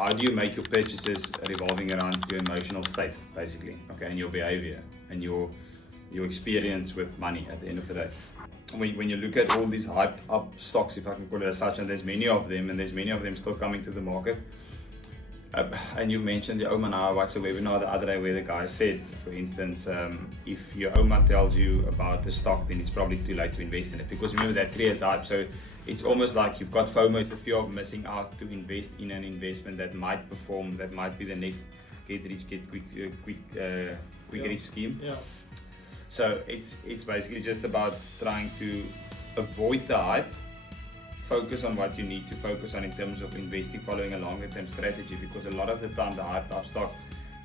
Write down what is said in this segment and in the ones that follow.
how do you make your purchases revolving around your emotional state, basically, okay, and your behavior and your experience with money at the end of the day. When you look at all these hyped up stocks, if I can call it as such, and there's many of them still coming to the market. And you mentioned the Oma. I watched a webinar the other day where the guy said, for instance, if your Oma tells you about the stock, then it's probably too late to invest in it, because remember that creates hype. So it's almost like you've got FOMO, it's a fear of missing out to invest in an investment that might perform, that might be the next get quick rich scheme. Yeah. So it's basically just about trying to avoid the hype, focus on what you need to focus on in terms of investing, following a longer term strategy, because a lot of the time the hyped up stocks,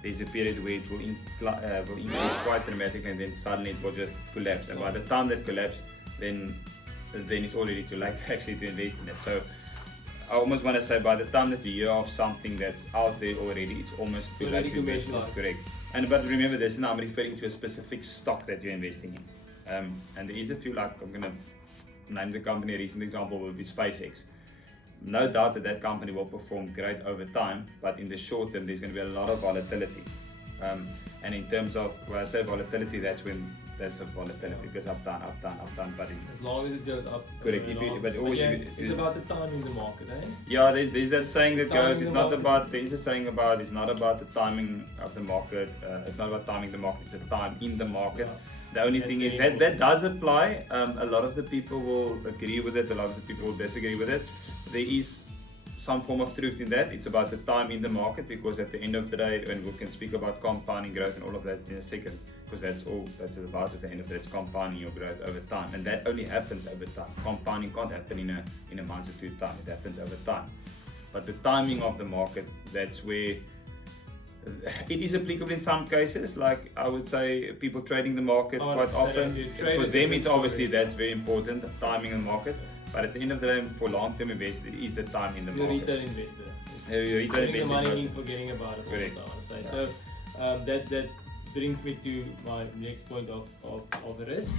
there's a period where it will increase quite dramatically, and then suddenly it will just collapse, and by the time that collapse, then it's already too late actually to invest in it. So I almost want to say, by the time that you hear of something that's out there already, it's almost too late to invest in it. Correct. But remember this, now I'm referring to a specific stock that you're investing in, and there is a few, like I'm gonna name the company. A recent example will be SpaceX. No doubt that company will perform great over time, but in the short term there's going to be a lot of volatility, and in terms of, when I say volatility, that's a volatility, because up down, but as long as it goes up. Correct. It's about the timing of the market, eh? Yeah, there's that saying that goes, it's not about, there is a saying about, it's not about the timing of the market, it's not about timing the market, it's the time in the market. Yeah. The only thing is that does apply. A lot of the people will agree with it, a lot of the people will disagree with it. There is some form of truth in that. It's about the time in the market, because at the end of the day, and we can speak about compounding growth and all of that in a second, because that's all that's about at the end of the day. It's compounding your growth over time, and that only happens over time. Compounding can't happen in a month or two time. It happens over time. But the timing of the market, that's where it is applicable in some cases. Like I would say, people trading the market quite often. For them, it's obviously that's very important, the timing in the market. But at the end of the day, for long-term investors, it is the time in the market. Retail investor. Retail Putting investor. the money in, forgetting about it. Correct. Say. So that brings me to my next point of the risk.